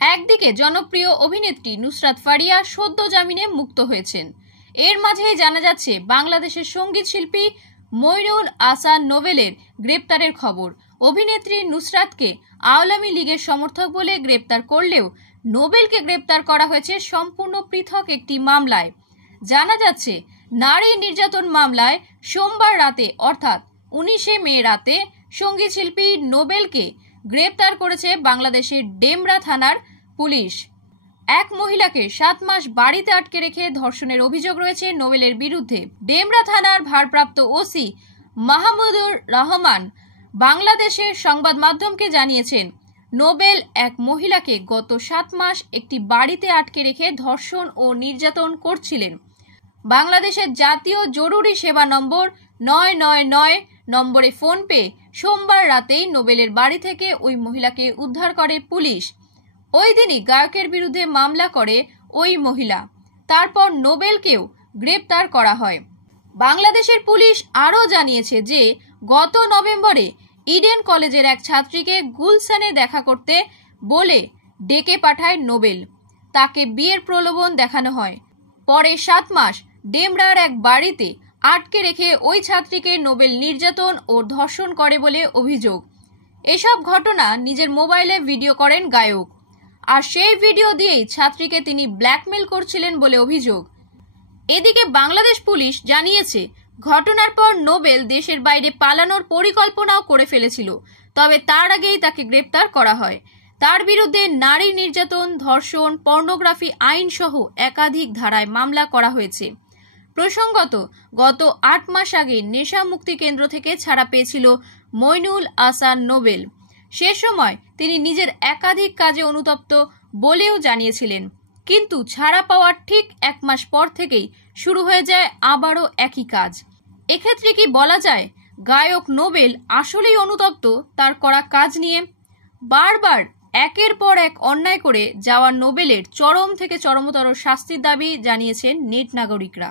একদিকে জনপ্রিয় অভিনেত্রী নুসরাত ফারিয়া সদ্য জামিনে মুক্ত হয়েছেন। এর মাঝেই জানা যাচ্ছে বাংলাদেশের সঙ্গীত শিল্পী মইনুল আহসান নোবেলের গ্রেপ্তারের খবর। অভিনেত্রী নুসরাতকে আওয়ামী লীগের সমর্থক বলে গ্রেপ্তার করলেও নোবেলকে গ্রেপ্তার করা হয়েছে সম্পূর্ণ পৃথক একটি মামলায়। জানা যাচ্ছে নারী নির্যাতন মামলায় সোমবার রাতে অর্থাৎ 19শে মে রাতে সঙ্গীত শিল্পী নোবেলকে গ্রেপ্তার করেছে বাংলাদেশের ডেমরা থানার পুলিশ। এক মহিলাকে 7 মাস বাড়িতে আটকে রেখে ধর্ষণের অভিযোগ রয়েছে নোবেলের বিরুদ্ধে। ডেমরা থানার ভারপ্রাপ্ত ওসি মাহমুদুর রহমান বাংলাদেশের সংবাদ মাধ্যমকে জানিয়েছেন, নোবেল এক মহিলাকে গত 7 মাস একটি বাড়িতে আটকে রেখে ধর্ষণ ও নির্যাতন করছিলেন। বাংলাদেশের জাতীয় জরুরি সেবা নম্বর 999 নম্বরে ফোন পেয়ে সোমবার রাতেই নোবেলের বাড়ি থেকে ওই মহিলাকে উদ্ধার করে পুলিশ। ওই দিনই গায়কের বিরুদ্ধে মামলা করে ওই মহিলা। তারপর নোবেলকেও গ্রেপ্তার করা হয়। বাংলাদেশের পুলিশ আরও জানিয়েছে যে গত নভেম্বরে ইডেন কলেজের এক ছাত্রীকে গুলশানে দেখা করতে বলে ডেকে পাঠায় নোবেল। তাকে বিয়ের প্রলোভন দেখানো হয়। পরে 7 মাস ডেমরার এক বাড়িতে আটকে রেখে ওই ছাত্রীকে নোবেল নির্যাতন ও ধর্ষণ করে বলে অভিযোগ। এসব ঘটনা নিজের মোবাইলে ভিডিও করেন গায়ক, আর সেই ভিডিও দিয়েই ছাত্রীকে তিনি ব্ল্যাকমেল করছিলেন বলে অভিযোগ। এদিকে বাংলাদেশ পুলিশ জানিয়েছে, ঘটনার পর নোবেল দেশের বাইরে পালানোর পরিকল্পনাও করে ফেলেছিল, তবে তার আগেই তাকে গ্রেপ্তার করা হয়। তার বিরুদ্ধে নারী নির্যাতন, ধর্ষণ, পর্নোগ্রাফি আইন সহ একাধিক ধারায় মামলা করা হয়েছে। প্রসঙ্গত, গত 8 মাস আগে নেশা মুক্তি কেন্দ্র থেকে ছাড়া পেয়েছিল মইনুল আহসান নোবেল। সে সময় তিনি নিজের একাধিক কাজে অনুতপ্ত বলেও জানিয়েছিলেন, কিন্তু ছাড়া পাওয়ার ঠিক 1 মাস পর থেকেই শুরু হয়ে যায় আবারও একই কাজ। এক্ষেত্রে কি বলা যায় গায়ক নোবেল আসলেই অনুতপ্ত তার করা কাজ নিয়ে? বারবার একের পর এক অন্যায় করে যাওয়া নোবেলের চরম থেকে চরমতর শাস্তির দাবি জানিয়েছেন নেট নাগরিকরা।